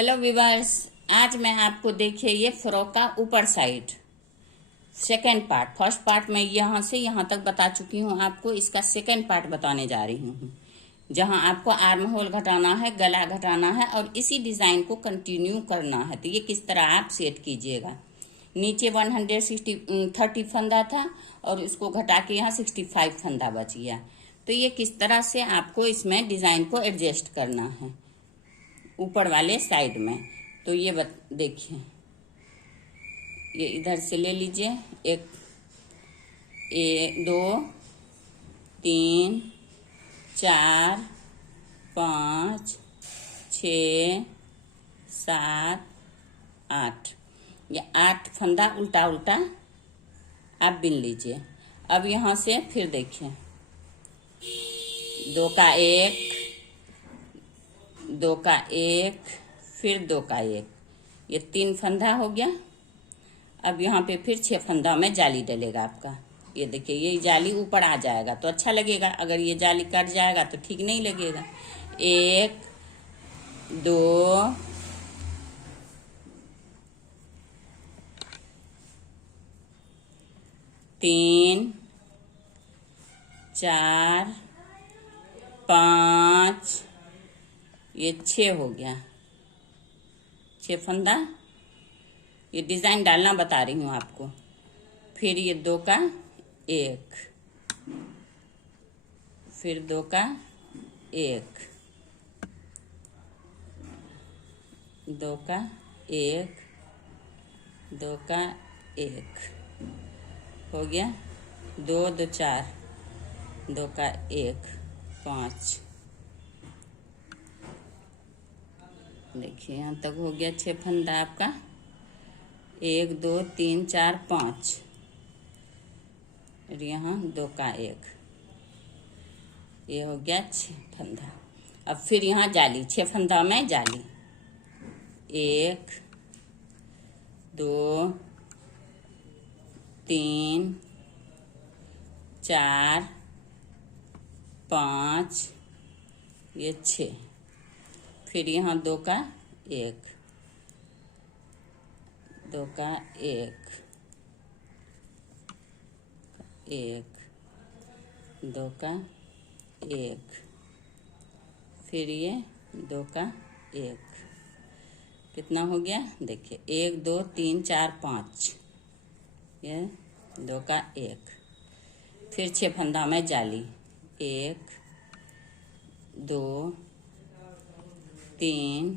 Hello viewers, आज मैं आपको देखिए ये फ्रॉक का ऊपर side second part. First part मैं यहाँ से यहाँ तक बता चुकी हूँ आपको। इसका सेकेंड पार्ट बताने जा रही हूँ, जहाँ आपको आर्म होल घटाना है, गला घटाना है और इसी डिज़ाइन को कंटिन्यू करना है। तो ये किस तरह आप सेट कीजिएगा। नीचे 130 फंदा था और इसको घटा के यहाँ 65 फंदा बच गया। तो ये किस तरह से आपको इसमें डिज़ाइन को एडजस्ट करना है ऊपर वाले साइड में। तो ये देखिए, ये इधर से ले लीजिए। एक 2 3 4 5 6 7 8, ये 8 फंदा उल्टा उल्टा आप बिन लीजिए। अब यहाँ से फिर देखिए, 2 का 1, 2 का 1, फिर 2 का 1, ये 3 फंदा हो गया। अब यहाँ पे फिर 6 फंदा में जाली डलेगा आपका। ये देखिए, ये जाली ऊपर आ जाएगा तो अच्छा लगेगा, अगर ये जाली कट जाएगा तो ठीक नहीं लगेगा। 1 2 3 4 5, ये 6 हो गया, 6 फंदा। ये डिज़ाइन डालना बता रही हूँ आपको। फिर ये 2 का 1, फिर 2 का 1, 2 का 1, 2 का 1 हो गया। 2 2 4, 2 का 1 5, देखिए यहाँ तक हो गया 6 फंदा आपका। 1 2 3 4 5 और यहाँ 2 का 1, ये हो गया 6 फंदा। अब फिर यहाँ जाली, 6 फंदा में जाली। 1 2 3 4 5, ये 6, फिर यहाँ 2 का 1, 2 का 1 1, 2 का 1, फिर ये 2 का 1, कितना हो गया देखिए। 1 2 3 4 5, ये 2 का 1, फिर 6 फंदा में जाली। 1 2 3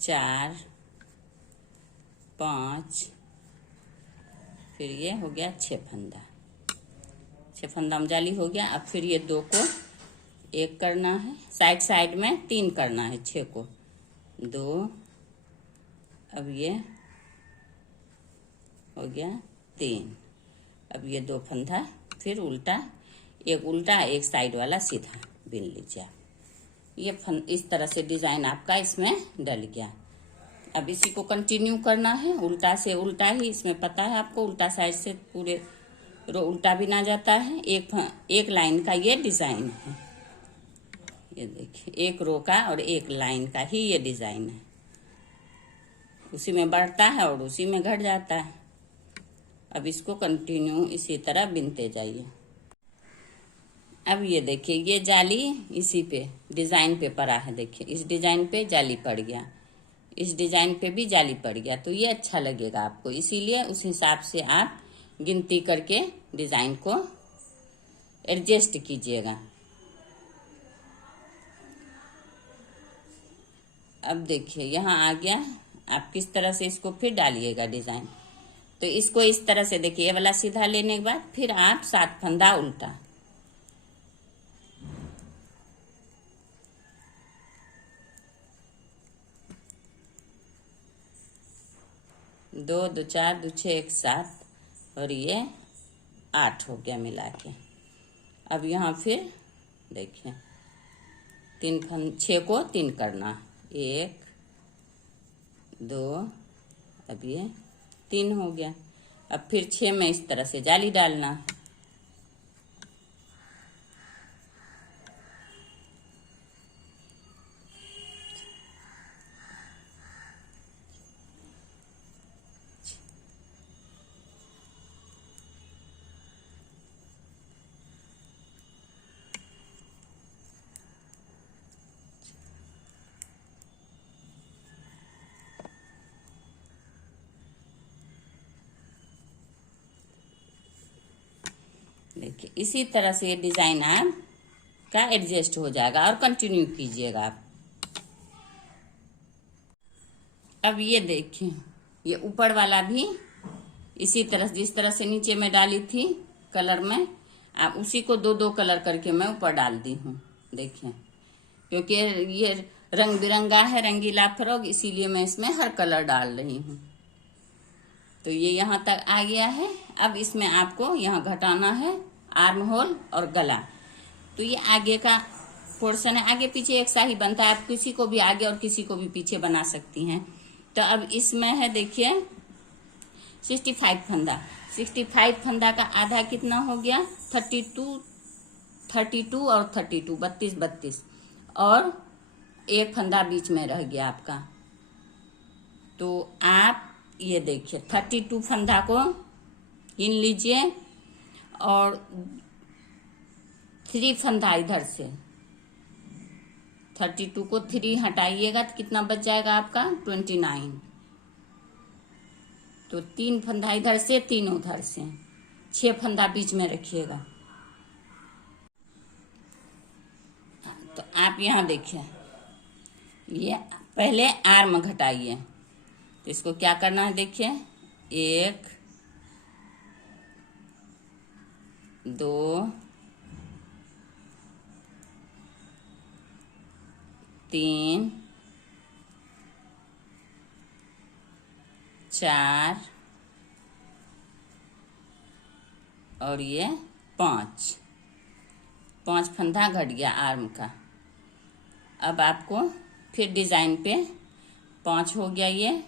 4 5, फिर ये हो गया 6 फंदा। 6 फंदा में जाली हो गया। अब फिर ये 2 को 1 करना है, साइड साइड में 3 करना है, 6 को 2। अब ये हो गया 3। अब ये 2 फंदा फिर उल्टा, एक उल्टा एक साइड वाला सीधा बिन लीजिए। ये इस तरह से डिज़ाइन आपका इसमें डल गया। अब इसी को कंटिन्यू करना है, उल्टा से उल्टा ही। इसमें पता है आपको, उल्टा साइड से पूरे रो उल्टा भी ना जाता है। एक लाइन का ये डिज़ाइन है। ये देखिए, एक रो का और एक लाइन का ही ये डिज़ाइन है। उसी में बढ़ता है और उसी में घट जाता है। अब इसको कंटिन्यू इसी तरह बिनते जाइए। अब ये देखिए, ये जाली इसी पे डिज़ाइन पे पड़ा है। देखिए, इस डिज़ाइन पे जाली पड़ गया, इस डिज़ाइन पे भी जाली पड़ गया, तो ये अच्छा लगेगा आपको। इसीलिए उस हिसाब से आप गिनती करके डिज़ाइन को एडजस्ट कीजिएगा। अब देखिए, यहाँ आ गया। आप किस तरह से इसको फिर डालिएगा डिज़ाइन। तो इसको इस तरह से देखिए, ये वाला सीधा लेने के बाद फिर आप 7 फंदा उल्टा। 2 2 4 2 6 1 7 और ये 8 हो गया मिला के। अब यहाँ फिर देखिए, 6 को 3 करना। 1 2, अब ये 3 हो गया। अब फिर 6 में इस तरह से जाली डालना। देखिए इसी तरह से ये डिजाइन आप का एडजस्ट हो जाएगा और कंटिन्यू कीजिएगा आप। अब ये देखिए ये ऊपर वाला भी इसी तरह जिस तरह से नीचे में डाली थी कलर में, आप उसी को दो दो कलर करके मैं ऊपर डाल दी हूँ। देखिए क्योंकि ये रंग बिरंगा है, रंगीला फ्रॉक, इसीलिए मैं इसमें हर कलर डाल रही हूँ। तो ये यहाँ तक आ गया है। अब इसमें आपको यहाँ घटाना है आर्म होल और गला। तो ये आगे का पोर्शन है, आगे पीछे एक सा ही बनता है, आप किसी को भी आगे और किसी को भी पीछे बना सकती हैं। तो अब इसमें है देखिए 65 फंदा, 65 फंदा का आधा कितना हो गया 32 और 32 32 और एक फंदा बीच में रह गया आपका। तो आप ये देखिए 32 फंदा को गिन लीजिए और 3 फंदा इधर से, 32 को 3 हटाइएगा तो कितना बच जाएगा आपका 29। तो 3 फंदा इधर से 3 उधर से, 6 फंदा बीच में रखिएगा। तो आप यहाँ देखिए ये पहले आर्म घटाइए। तो इसको क्या करना है देखिए 1 2 3 4 और ये 5 फंदा घट गया आर्म का। अब आपको फिर डिजाइन पे 5 हो गया, ये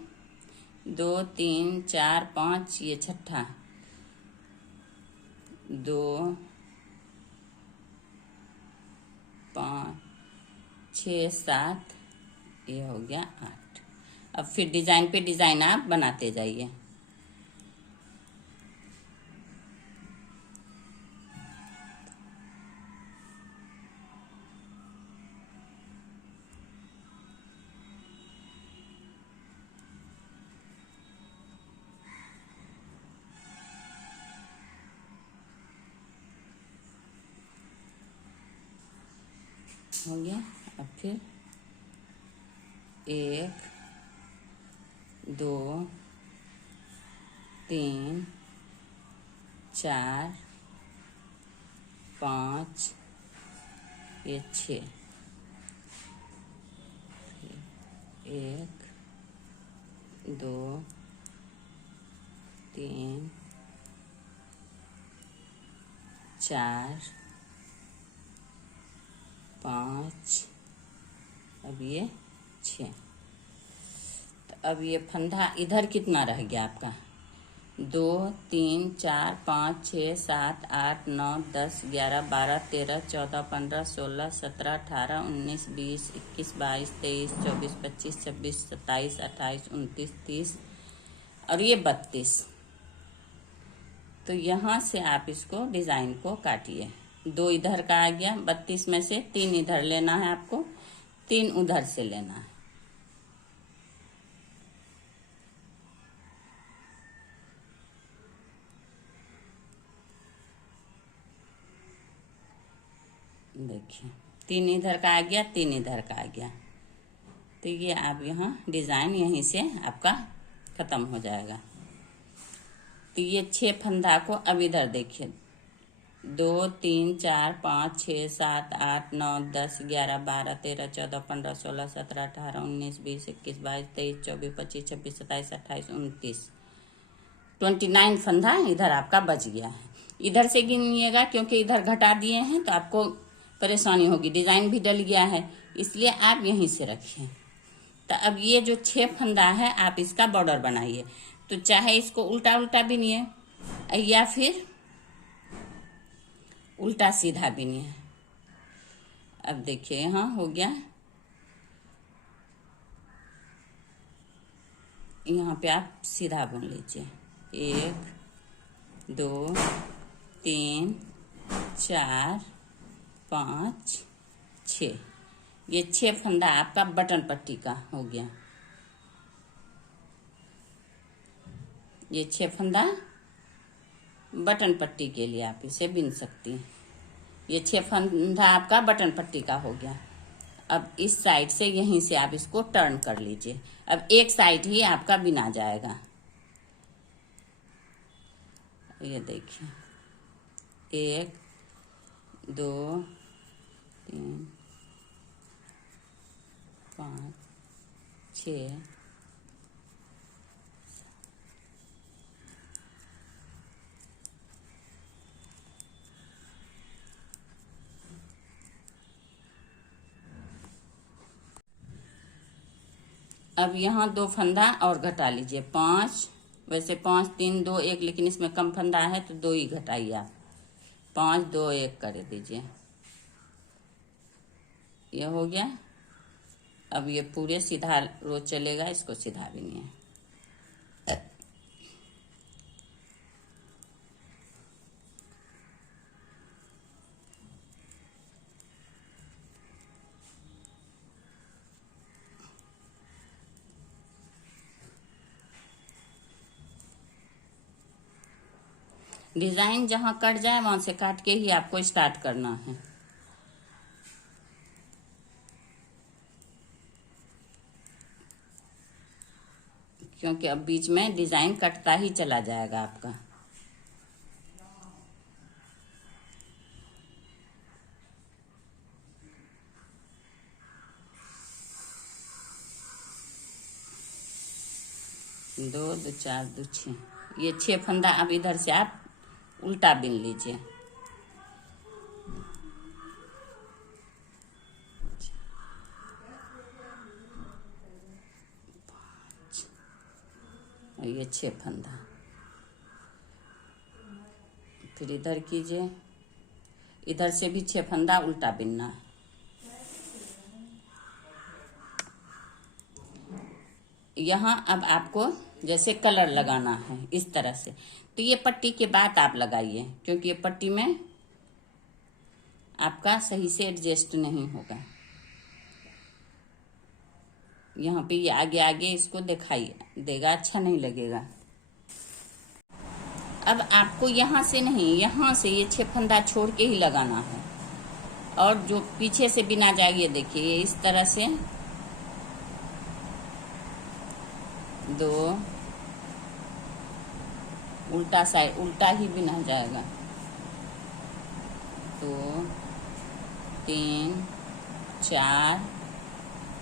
2 3 4 5, ये छठा 2 5 6 7, ये हो गया 8। अब फिर डिजाइन पे डिजाइन आप बनाते जाइए। हो गया। अब फिर 1 2 3 4 5, ये 6, 1 2 3 4 5, अब ये 6। तो अब ये फंदा इधर कितना रह गया आपका 2 3 4 5 6 7 8 9 10 11 12 13 14 15 16 17 18 19 20 21 22 23 24 25 26 27 28 29 30 और ये 32। तो यहाँ से आप इसको डिजाइन को काटिए। 2 इधर का आ गया, 32 में से 3 इधर लेना है आपको, 3 उधर से लेना है। देखिए 3 इधर का आ गया, 3 इधर का आ गया। तो ये आप यहाँ डिजाइन यहीं से आपका खत्म हो जाएगा। तो ये 6 फंदा को अब इधर देखिए 2 3 4 5 6 7 8 9 10 11 12 13 14 15 16 17 18 19 20 21 22 23 24 25 26 27 28 29, 29 फंदा इधर आपका बच गया है। इधर से गिनिएगा क्योंकि इधर घटा दिए हैं तो आपको परेशानी होगी, डिजाइन भी डल गया है, इसलिए आप यहीं से रखिए। तो अब ये जो 6 फंदा है आप इसका बॉर्डर बनाइए। तो चाहे इसको उल्टा उल्टा बिनिए या फिर उल्टा सीधा बिनिए। अब देखिए यहाँ हो गया, यहाँ पे आप सीधा बुन लीजिए 1 2 3 4 5 6, ये 6 फंदा आपका बटन पट्टी का हो गया। ये 6 फंदा बटन पट्टी के लिए आप इसे बिन सकती हैं। ये 6 फंदा आपका बटन पट्टी का हो गया। अब इस साइड से यहीं से आप इसको टर्न कर लीजिए। अब एक साइड ही आपका बिना जाएगा। ये देखिए 1 2 3 5 6 अब यहाँ 2 फंदा और घटा लीजिए 5। वैसे 5 3 2 1, लेकिन इसमें कम फंदा है तो 2 ही घटाइए आप। 5 2 1 कर दीजिए। ये हो गया। अब ये पूरे सीधा रो चलेगा, इसको सीधा बिनिए। डिजाइन जहां कट जाए वहां से काट के ही आपको स्टार्ट करना है। क्योंकि अब बीच में डिजाइन कटता ही चला जाएगा आपका। दो 2 4 2 6, ये 6 फंदा अब इधर से आप उल्टा बिन लीजिए। और ये 6 फंदा फिर इधर कीजिए। इधर से भी 6 फंदा उल्टा बिनना है। यहाँ अब आपको जैसे कलर लगाना है इस तरह से, तो ये पट्टी के बाद आप लगाइए, क्योंकि ये पट्टी में आपका सही से एडजस्ट नहीं होगा। यहाँ पे ये आगे आगे इसको दिखाई देगा, अच्छा नहीं लगेगा। अब आपको यहाँ से नहीं, यहाँ से ये 6 फंदा छोड़ के ही लगाना है। और जो पीछे से बिना जाएगी, देखिए इस तरह से 2 उल्टा साइड उल्टा ही बिना जाएगा। 2 3 4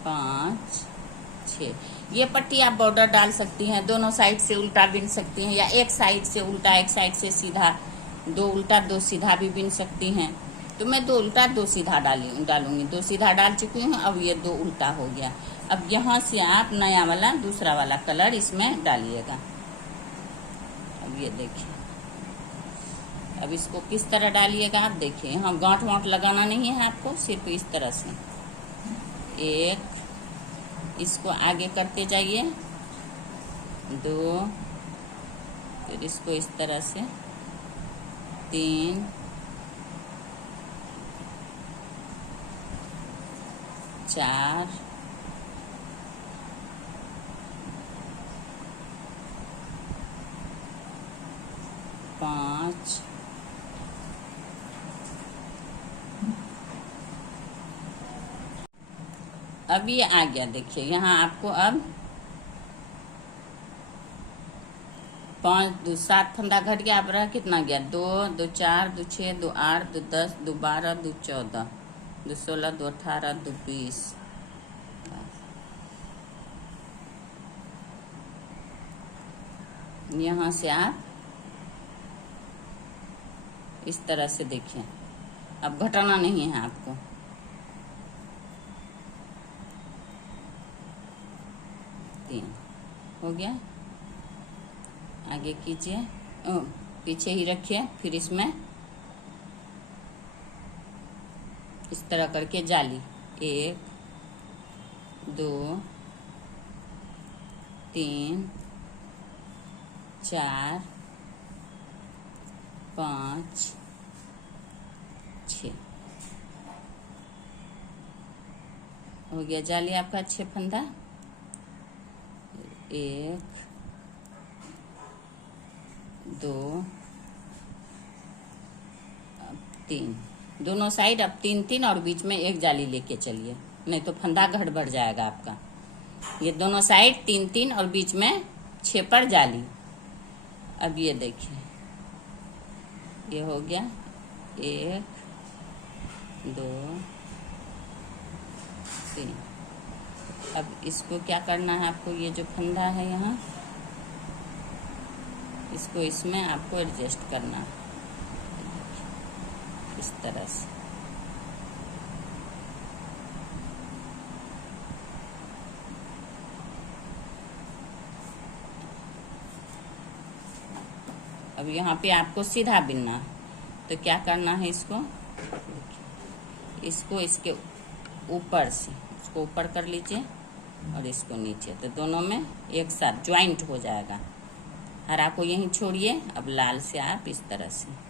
5 6। ये पट्टी आप बॉर्डर डाल सकती हैं, दोनों साइड से उल्टा बिन सकती हैं, या एक साइड से उल्टा एक साइड से सीधा, 2 उल्टा 2 सीधा भी बिन सकती हैं। तो मैं 2 उल्टा 2 सीधा डालूंगी। 2 सीधा डाल चुकी हूँ, अब ये 2 उल्टा हो गया। अब यहाँ से आप नया वाला दूसरा वाला कलर इसमें डालिएगा। अब ये देखिए, अब इसको किस तरह डालिएगा आप देखिए। यहाँ गांठ वांठ लगाना नहीं है आपको, सिर्फ इस तरह से एक, इसको आगे करते जाइए 2, फिर इसको इस तरह से 3 4 5 अब ये आ गया। देखिए यहाँ आपको अब 5 2 7 फंदा घट गया। अब रहा कितना गया, 2 2 4 2 6 2 8 2 10 2 12 2 14 2 16 2 18 2 20। यहाँ से आप इस तरह से देखिए, अब घटाना नहीं है आपको। हो गया, आगे कीजिए, पीछे ही रखिए, फिर इसमें इस तरह करके जाली 1 2 3 4 5 6 हो गया जाली आपका 6 फंदा। 1 2 3, दोनों साइड अब 3 3 और बीच में एक जाली लेके चलिए, नहीं तो फंदा गड़बड़ जाएगा आपका। ये दोनों साइड 3 3 और बीच में 6 पर जाली। अब ये देखिए ये हो गया 1 2 3। अब इसको क्या करना है आपको, ये जो फंदा है यहाँ इसको इसमें आपको एडजस्ट करना है इस तरह से। अब यहाँ पे आपको सीधा बिनना है, तो क्या करना है, इसको इसके ऊपर से इसको ऊपर कर लीजिए और इसको नीचे, तो दोनों में एक साथ ज्वाइंट हो जाएगा। हरा को यहीं छोड़िए, अब लाल से आप इस तरह से।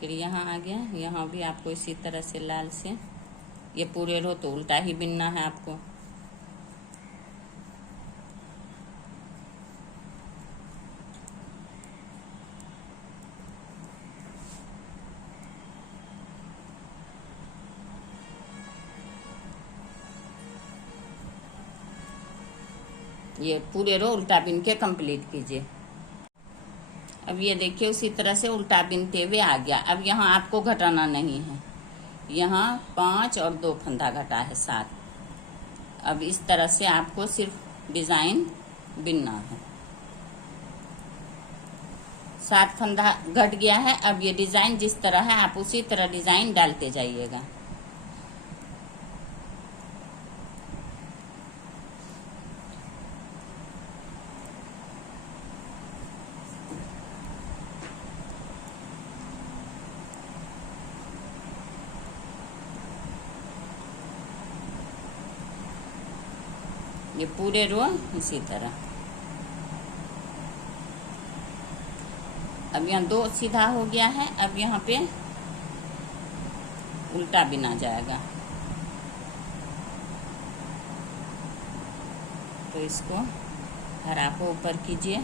फिर यहाँ आ गया, यहाँ भी आपको इसी तरह से लाल से, ये पूरे रो तो उल्टा ही बिनना है आपको। ये पूरे रो उल्टा बिन के कंप्लीट कीजिए। अब ये देखिए उसी तरह से उल्टा बिनते हुए आ गया। अब यहाँ आपको घटाना नहीं है, यहाँ 5 और 2 फंदा घटा है 7। अब इस तरह से आपको सिर्फ डिजाइन बिनना है। 7 फंदा घट गया है। अब ये डिजाइन जिस तरह है आप उसी तरह डिजाइन डालते जाइएगा। ये पूरे रो इसी तरह। अब यहाँ 2 सीधा हो गया है। अब यहाँ पे उल्टा बिना जाएगा, तो इसको हरा को ऊपर कीजिए,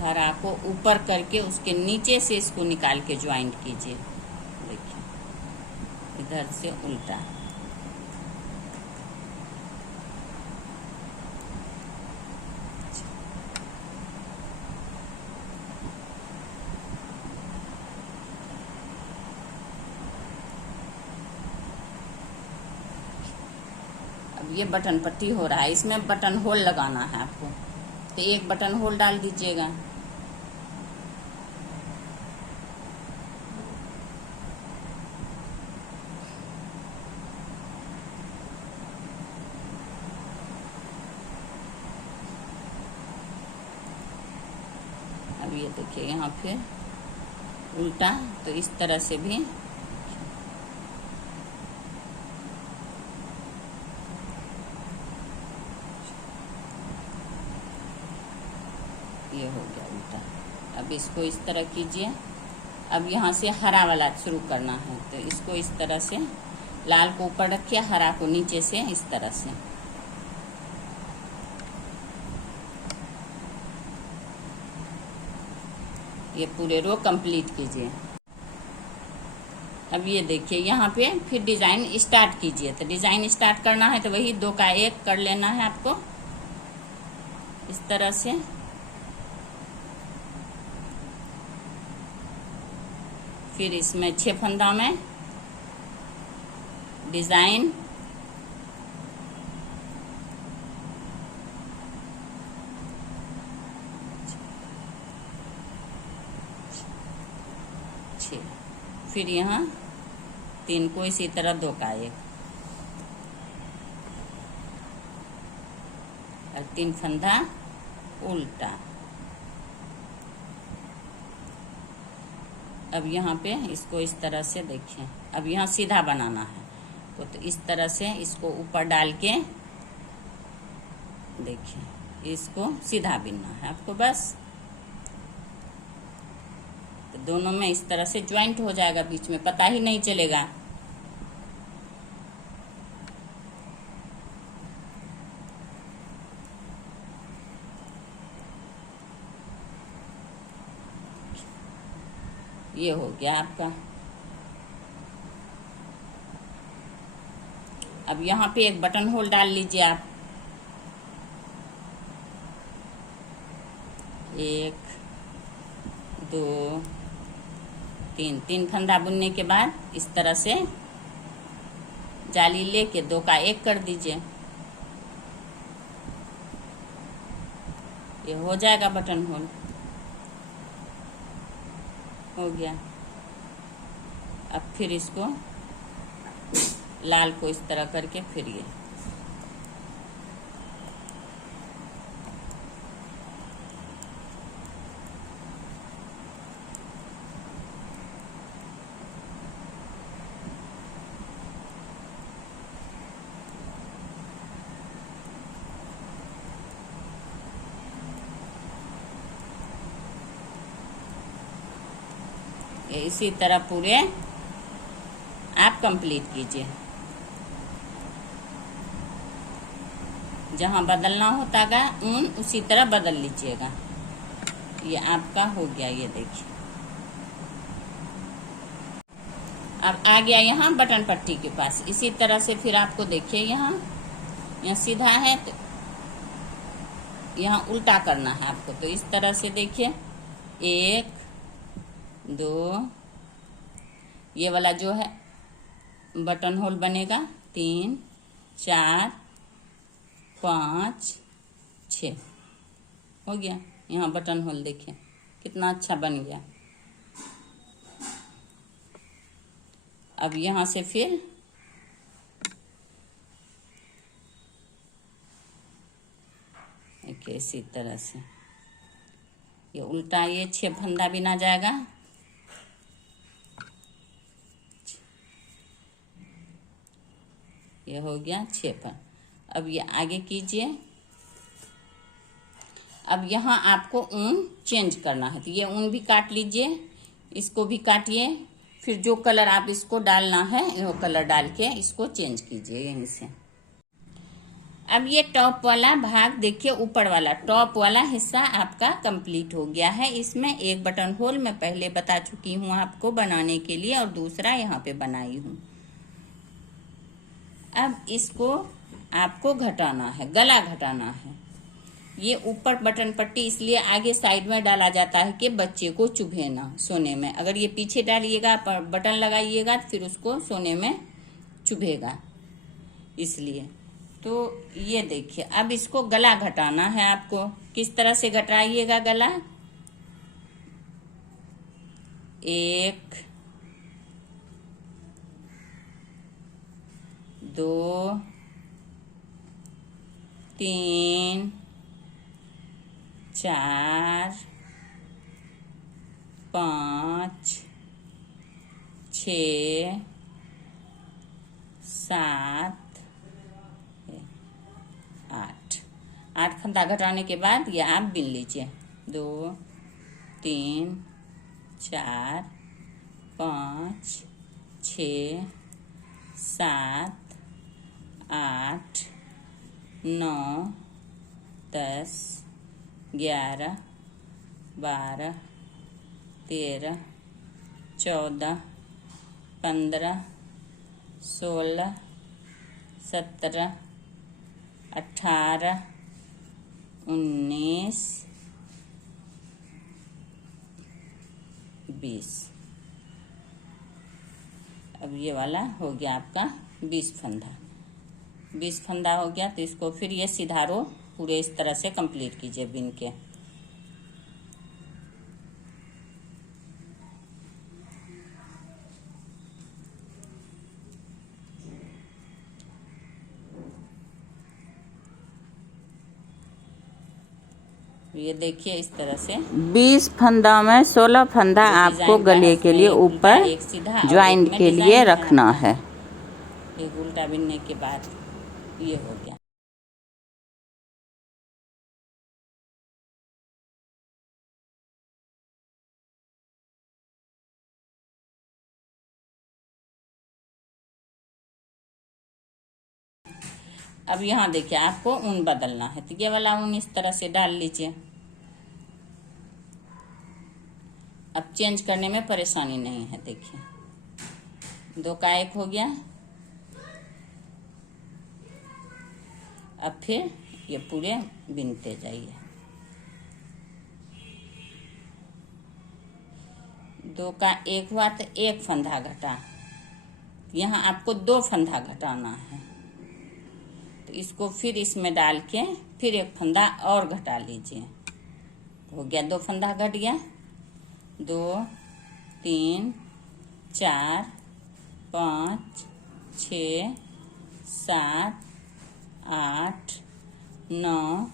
हरा को ऊपर करके उसके नीचे से इसको निकाल के ज्वाइंट कीजिए। देखिए इधर से उल्टा। अब ये बटन पट्टी हो रहा है, इसमें बटन होल लगाना है आपको, तो एक बटन होल डाल दीजिएगा। अब ये देखिए यहाँ पे उल्टा, तो इस तरह से भी ये हो गया उल्टा। अब इसको इस तरह कीजिए। अब यहाँ से हरा वाला शुरू करना है, तो इसको इस तरह से लाल को ऊपर रखिए, हरा को नीचे से इस तरह से। ये पूरे रो कंप्लीट कीजिए। अब ये देखिए यहाँ पे फिर डिजाइन स्टार्ट कीजिए, तो डिजाइन स्टार्ट करना है तो वही 2 का 1 कर लेना है आपको इस तरह से। फिर इसमें 6 फंदा में डिजाइन फिर यहाँ 3 को इसी तरह 2 का 1 और 3 फंदा उल्टा। अब यहाँ पे इसको इस तरह से देखिए, अब यहाँ सीधा बनाना है, तो इस तरह से इसको ऊपर डाल के देखिए इसको सीधा बिनना है आपको बस। तो दोनों में इस तरह से ज्वाइंट हो जाएगा, बीच में पता ही नहीं चलेगा। ये हो गया आपका। अब यहाँ पे एक बटन होल डाल लीजिए आप। एक, दो, तीन फंदा बुनने के बाद इस तरह से जाली लेके 2 का 1 कर दीजिए। ये हो जाएगा बटन होल, हो गया। अब फिर इसको लाल को इस तरह करके फिरिए। इसी तरह पूरे आप कंप्लीट कीजिए। जहाँ बदलना होता गा ऊन उसी तरह बदल लीजिएगा। ये आपका हो गया, ये देखिए। अब आ गया यहाँ बटन पट्टी के पास। इसी तरह से फिर आपको देखिए यहाँ सीधा है तो यहाँ उल्टा करना है आपको। तो इस तरह से देखिए, 1, 2, ये वाला जो है बटन होल बनेगा, 3, 4, 5, 6 हो गया। यहाँ बटन होल देखिए कितना अच्छा बन गया। अब यहाँ से फिर देखिए इसी तरह से ये उल्टा, ये 6 फंदा बिना जाएगा। ये हो गया 6 पर। अब ये आगे कीजिए। अब यहाँ आपको ऊन चेंज करना है, तो ये ऊन भी काट लीजिए, इसको भी काटिए। फिर जो कलर आप इसको डालना है वो कलर डाल के इसको चेंज कीजिए यहीं से। अब ये टॉप वाला भाग देखिए, ऊपर वाला टॉप वाला हिस्सा आपका कंप्लीट हो गया है। इसमें एक बटन होल मैं पहले बता चुकी हूँ आपको बनाने के लिए, और दूसरा यहाँ पे बनाई हूँ। अब इसको आपको घटाना है, गला घटाना है। ये ऊपर बटन पट्टी इसलिए आगे साइड में डाला जाता है कि बच्चे को चुभे ना सोने में। अगर ये पीछे डालिएगा, बटन लगाइएगा, फिर उसको सोने में चुभेगा, इसलिए। तो ये देखिए, अब इसको गला घटाना है आपको। किस तरह से घटाइएगा गला? 1, 2, 3, 4, 5, 6, 7, 8 फंदा घटाने के बाद ये आप बिन लीजिए। 2, 3, 4, 5, 6, 7, 8, 9, 10, 11, 12, 13, 14, 15, 16, 17, 18, 19, 20। अब ये वाला हो गया आपका 20 फंदा। 20 फंदा हो गया, तो इसको फिर ये सीधा रो पूरे इस तरह से कंप्लीट कीजिए बिन के। ये देखिए इस तरह से 20 फंदा में 16 फंदा आपको गले के लिए ऊपर ज्वाइंट के लिए रखना है। एक उल्टा बिनने के बाद ये हो गया। अब यहाँ देखिए आपको ऊन बदलना है, तो ये वाला ऊन इस तरह से डाल लीजिए। अब चेंज करने में परेशानी नहीं है। देखिए 2 का 1 हो गया। अब फिर ये पूरे बिनते जाइए। 2 का 1 हुआ तो 1 फंदा घटा, यहाँ आपको 2 फंदा घटाना है, तो इसको फिर इसमें डाल के फिर 1 फंदा और घटा लीजिए। हो गया 2 फंदा घट गया। 2 3 4 5 6 7 8 9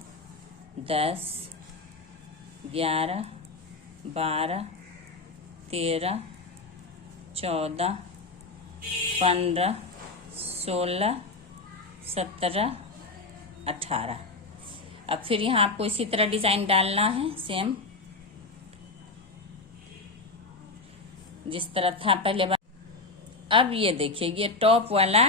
10 11 12 13 14 15 16 17 18। अब फिर यहाँ आपको इसी तरह डिजाइन डालना है, सेम जिस तरह था पहले बार। अब ये देखिए ये टॉप वाला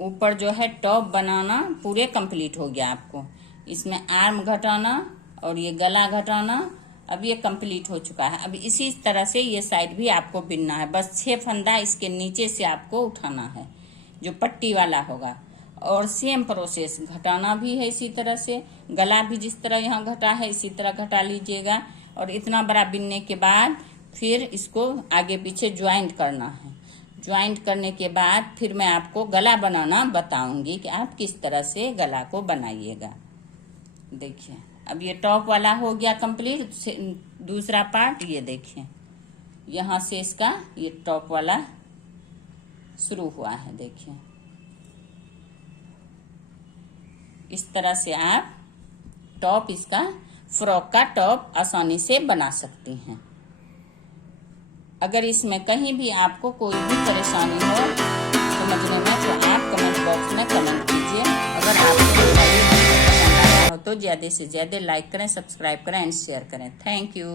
ऊपर जो है टॉप बनाना पूरे कंप्लीट हो गया। आपको इसमें आर्म घटाना और ये गला घटाना, अब ये कंप्लीट हो चुका है। अब इसी तरह से ये साइड भी आपको बिनना है। बस 6 फंदा इसके नीचे से आपको उठाना है जो पट्टी वाला होगा, और सेम प्रोसेस घटाना भी है इसी तरह से। गला भी जिस तरह यहाँ घटा है इसी तरह घटा लीजिएगा। और इतना बड़ा बिनने के बाद फिर इसको आगे पीछे ज्वाइंट करना है। ज्वाइंट करने के बाद फिर मैं आपको गला बनाना बताऊंगी कि आप किस तरह से गला को बनाइएगा। देखिए अब ये टॉप वाला हो गया कंप्लीट। दूसरा पार्ट ये देखिए, यहाँ से इसका ये टॉप वाला शुरू हुआ है। देखिए इस तरह से आप टॉप, इसका फ्रॉक का टॉप आसानी से बना सकती हैं। अगर इसमें कहीं भी आपको कोई भी परेशानी हो समझने में तो आप कमेंट बॉक्स में कमेंट कीजिए। अगर आपको वीडियो पसंद आया हो तो ज़्यादा से ज़्यादा लाइक करें, सब्सक्राइब करें एंड शेयर करें। Thank you.